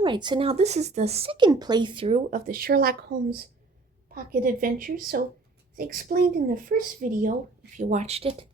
Alright, so now this is the second playthrough of the Sherlock Holmes Pocket Adventures. So, as I explained in the first video, if you watched it,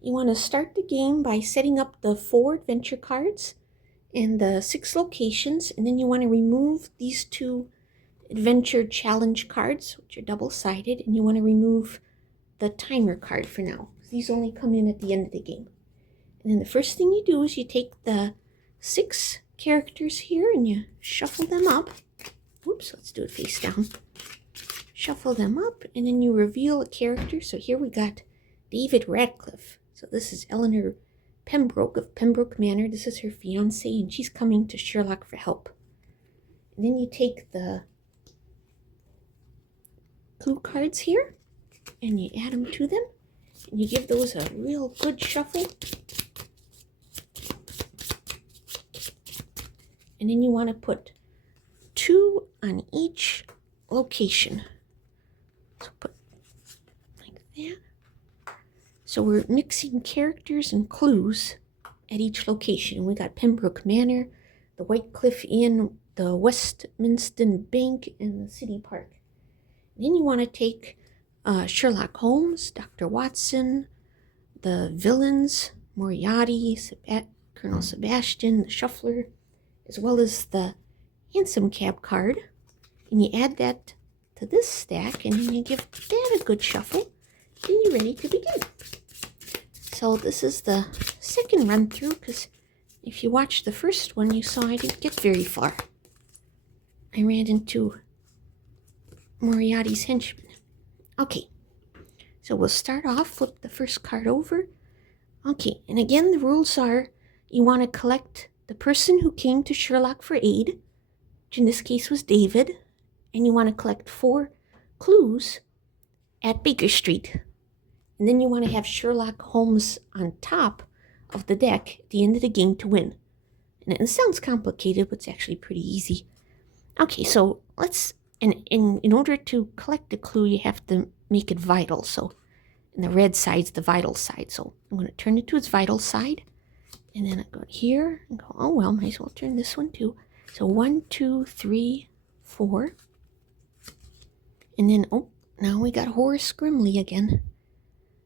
you want to start the game by setting up the 4 adventure cards and the 6 locations, and then you want to remove these 2 adventure challenge cards, which are double-sided, and you want to remove the timer card for now. These only come in at the end of the game. And then the first thing you do is you take the 6 characters here and you shuffle them up. Oops, let's do it face down. Shuffle them up, and then you reveal a character. So here we got David Radcliffe. So this is Eleanor Pembroke of Pembroke Manor. This is her fiance, and she's coming to Sherlock for help. And then you take the clue cards here and you add them to them, and you give those a real good shuffle. And then you want to put 2 on each location. So put like that. So we're mixing characters and clues at each location. We got Pembroke Manor, the White Cliff Inn, the Westminster Bank, and the City Park. And then you want to take Sherlock Holmes, Dr. Watson, the villains, Moriarty, Colonel Sebastian, the Shuffler, as well as the hansom cab card, and you add that to this stack, and then you give that a good shuffle, and you're ready to begin. So this is the second run through, because if you watched the first one, you saw I didn't get very far. I ran into Moriarty's henchman. Okay, so we'll start off, flip the first card over. Okay, and again, the rules are you want to collect the person who came to Sherlock for aid, which in this case was David, and you want to collect 4 clues at Baker Street. And then you want to have Sherlock Holmes on top of the deck at the end of the game to win. And it sounds complicated, but it's actually pretty easy. Okay, so let's, in order to collect the clue, you have to make it vital. So, and the red side's the vital side. So I'm going to turn it to its vital side. And then I go here and go, oh, well, might as well turn this one too. So 1, 2, 3, 4. And then, oh, now we got Horace Grimley again.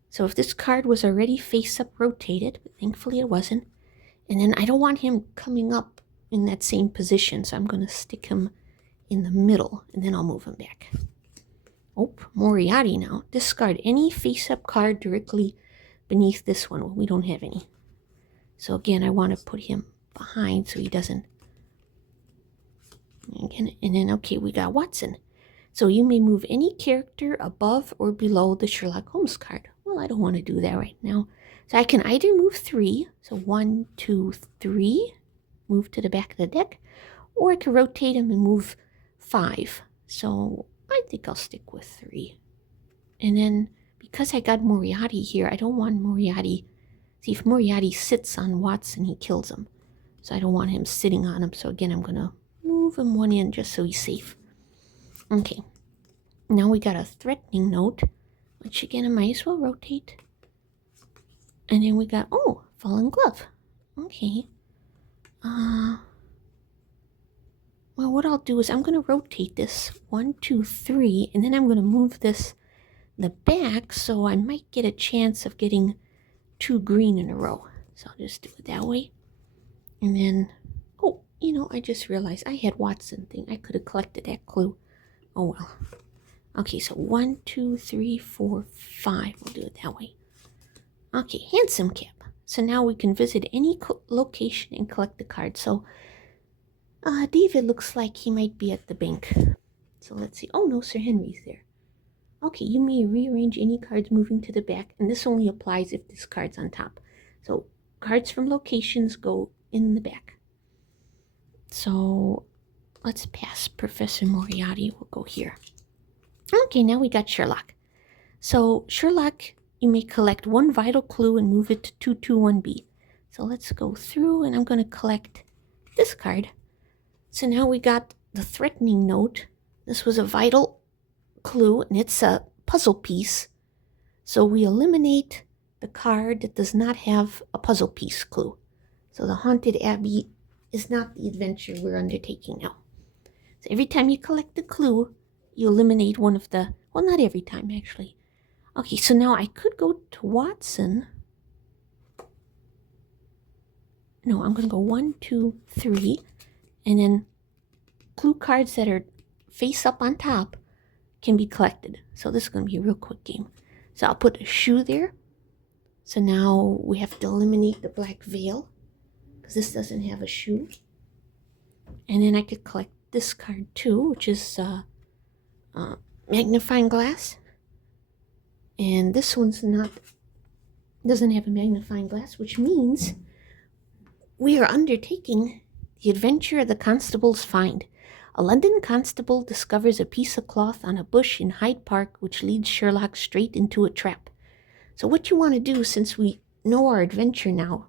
So if this card was already face-up rotated, but thankfully it wasn't. And then I don't want him coming up in that same position, so I'm going to stick him in the middle, and then I'll move him back. Oh, Moriarty now. Discard any face-up card directly beneath this one. Well, we don't have any. So again, I want to put him behind so he doesn't. Again, and then, okay, we got Watson. So you may move any character above or below the Sherlock Holmes card. Well, I don't want to do that right now. So I can either move 3, so 1, 2, 3, move to the back of the deck, or I can rotate him and move 5. So I think I'll stick with 3. And then, because I got Moriarty here, I don't want Moriarty. See, if Moriarty sits on Watson, he kills him. So I don't want him sitting on him. So again, I'm going to move him 1 in just so he's safe. Okay. Now we got a threatening note, which again, I might as well rotate. And then we got, oh, fallen glove. Okay. Well, what I'll do is I'm going to rotate this 1, 2, 3, and then I'm going to move this in the back, so I might get a chance of getting 2 green in a row. So I'll just do it that way. And then, oh, you know, I just realized I had Watson thing. I could have collected that clue. Oh, well. Okay, so 1, 2, 3, 4, 5. We'll do it that way. Okay, hansom cab. So now we can visit any location and collect the card. So David looks like he might be at the bank. So let's see. Oh, no, Sir Henry's there. Okay, you may rearrange any cards moving to the back, and this only applies if this card's on top. So cards from locations go in the back. So let's pass Professor Moriarty. We'll go here. Okay, now we got Sherlock. So Sherlock, you may collect 1 vital clue and move it to 221B. So let's go through, and I'm going to collect this card. So now we got the threatening note. This was a vital clue, and it's a puzzle piece. So we eliminate the card that does not have a puzzle piece clue. So the Haunted Abbey is not the adventure we're undertaking now. So every time you collect the clue, you eliminate one of the, well, not every time actually. Okay, so now I could go to Watson. No, I'm going to go 1, 2, 3, and then clue cards that are face up on top can be collected. So this is going to be a real quick game. So I'll put a shoe there. So now we have to eliminate the black veil because this doesn't have a shoe. And then I could collect this card too, which is magnifying glass. And this one's doesn't have a magnifying glass, which means we are undertaking the adventure of the constable's find. A London constable discovers a piece of cloth on a bush in Hyde Park which leads Sherlock straight into a trap. So what you want to do, since we know our adventure now,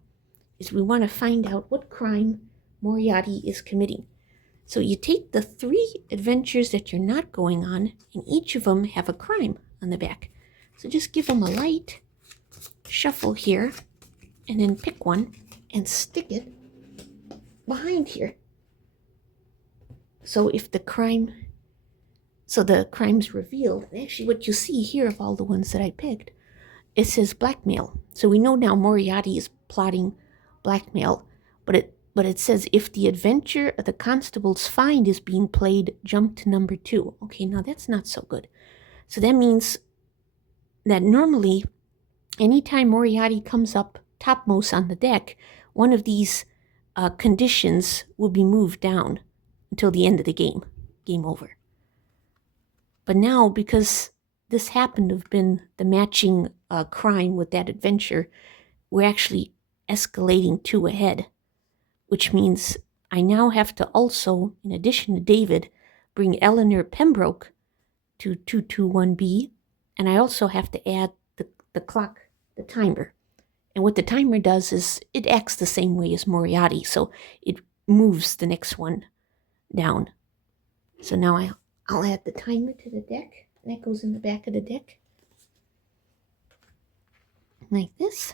is we want to find out what crime Moriarty is committing. So you take the 3 adventures that you're not going on, and each of them have a crime on the back. So just give them a light shuffle here, and then pick one and stick it behind here. So if the crime's revealed, and actually what you see here of all the ones that I picked, it says blackmail. So we know now Moriarty is plotting blackmail, but it says if the adventure of the constable's find is being played, jump to number 2. Okay, now that's not so good. So that means that normally anytime Moriarty comes up topmost on the deck, one of these conditions will be moved down until the end of the game. Game over. But now, because this happened to have been the matching crime with that adventure, we're actually escalating 2 ahead, which means I now have to also, in addition to David, bring Eleanor Pembroke to 221B, and I also have to add the clock, the timer. And what the timer does is it acts the same way as Moriarty, so it moves the next one down. So now I'll add the timer to the deck. That goes in the back of the deck. Like this.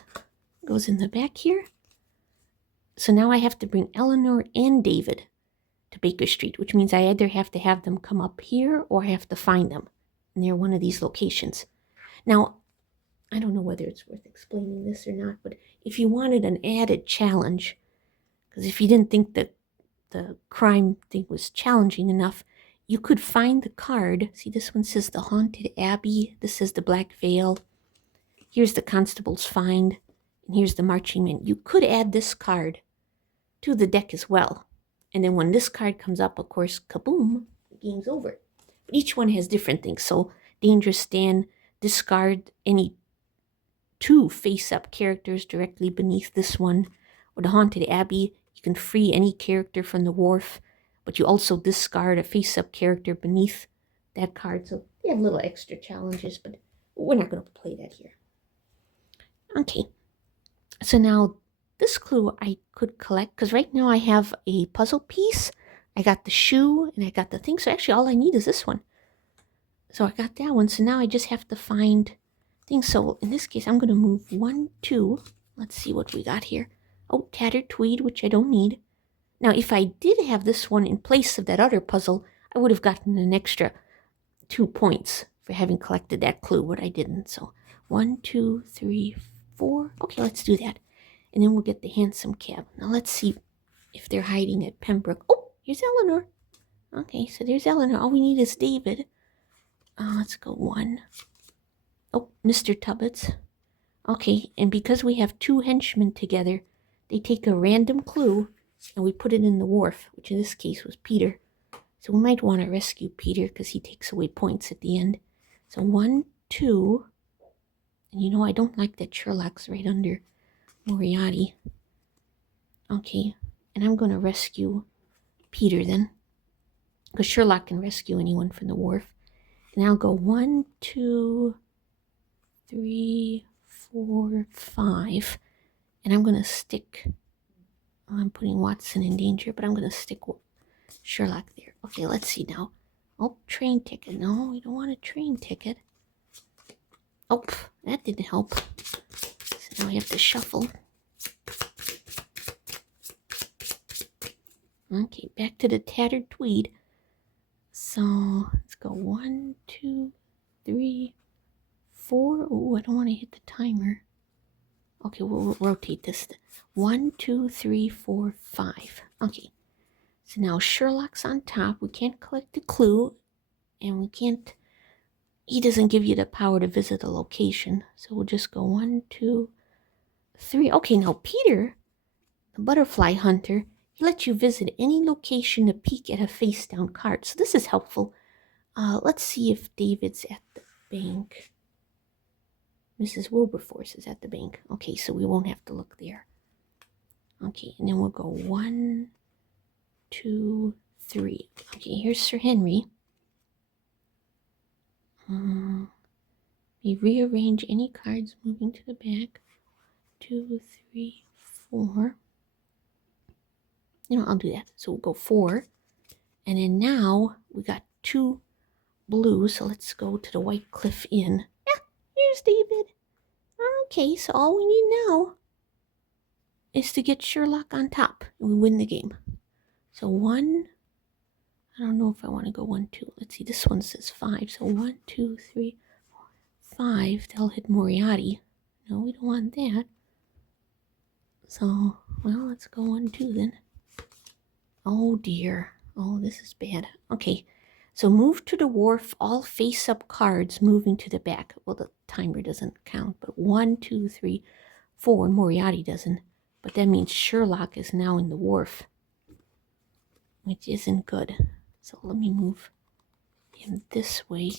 Goes in the back here. So now I have to bring Eleanor and David to Baker Street, which means I either have to have them come up here or I have to find them near one of these locations. Now, I don't know whether it's worth explaining this or not, but if you wanted an added challenge, because if you didn't think that the crime thing was challenging enough, you could find the card. See, this one says the Haunted Abbey. This says the Black Veil. Here's the Constable's Find. And here's the Marching Men. You could add this card to the deck as well. And then when this card comes up, of course, kaboom, the game's over. But each one has different things. So, Dangerous Stand, discard any 2 face-up characters directly beneath this one. Or the Haunted Abbey, you can free any character from the wharf, but you also discard a face-up character beneath that card. So they have little extra challenges, but we're not going to play that here. Okay, so now this clue I could collect, because right now I have a puzzle piece. I got the shoe, and I got the thing. So actually all I need is this one. So I got that one. So now I just have to find things. So in this case, I'm going to move 1, 2. Let's see what we got here. Oh, tattered tweed, which I don't need. Now, if I did have this one in place of that other puzzle, I would have gotten an extra 2 points for having collected that clue, but I didn't. So 1, 2, 3, 4. Okay, let's do that. And then we'll get the hansom cab. Now let's see if they're hiding at Pembroke. Oh, here's Eleanor. Okay, so there's Eleanor. All we need is David. Let's go 1. Oh, Mr. Tubbets. Okay, and because we have 2 henchmen together, they take a random clue and we put it in the wharf, which in this case was Peter. So we might want to rescue Peter because he takes away points at the end. So 1, 2. And you know, I don't like that Sherlock's right under Moriarty. Okay, and I'm going to rescue Peter then, because Sherlock can rescue anyone from the wharf. And I'll go 1, 2, 3, 4, 5. And I'm going to stick, I'm putting Watson in danger, but I'm going to stick Sherlock there. Okay, let's see now. Oh, train ticket. No, we don't want a train ticket. Oh, that didn't help. So now we have to shuffle. Okay, back to the tattered tweed. So let's go 1, 2, 3, 4. Oh, I don't want to hit the timer. Okay, we'll rotate this. 1, 2, 3, 4, 5. Okay. So now Sherlock's on top. We can't collect the clue, and we can't. He doesn't give you the power to visit a location. So we'll just go 1, 2, 3. Okay, now Peter, the butterfly hunter, he lets you visit any location to peek at a face down card. So this is helpful. Let's see if David's at the bank. Mrs. Wilberforce is at the bank. Okay, so we won't have to look there. Okay, and then we'll go 1, 2, 3. Okay, here's Sir Henry. We rearrange any cards moving to the back. 2, 3, 4. I'll do that. So we'll go 4. And then now we got 2 blue. So let's go to the White Cliff Inn. Yeah, here's David. Okay, so all we need now is to get Sherlock on top. And we win the game. So 1. I don't know if I want to go 1, 2. Let's see. This one says 5. So 1, 2, 3, 4, 5. They'll hit Moriarty. No, we don't want that. So, well, let's go 1, 2 then. Oh dear. Oh, this is bad. Okay. So move to the wharf, all face-up cards moving to the back. Well, the timer doesn't count, but 1, 2, 3, 4, and Moriarty doesn't. But that means Sherlock is now in the wharf, which isn't good. So let me move him this way.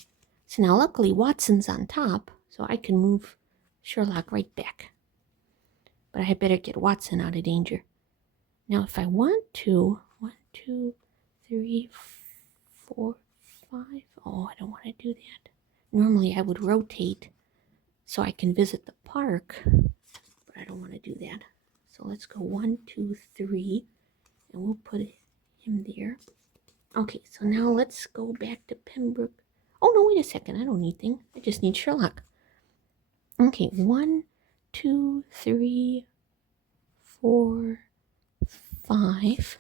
So now luckily Watson's on top, so I can move Sherlock right back. But I had better get Watson out of danger. Now if I want to, 1, 2, 3, 4, 5. Oh, I don't want to do that. Normally I would rotate so I can visit the park, but I don't want to do that. So let's go 1, 2, 3, and we'll put him there. Okay, so now let's go back to Pembroke. Oh, no, wait a second. I don't need thing. I just need Sherlock. Okay, 1, 2, 3, 4, 5.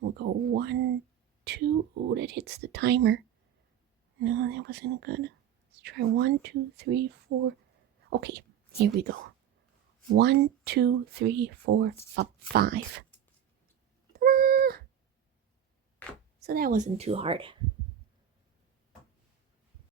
We'll go 1, 2. Oh, that hits the timer. No, that wasn't good. Let's try 1, 2, 3, 4. Okay, here we go. 1, 2, 3, 4, 5. Ta-da! So that wasn't too hard.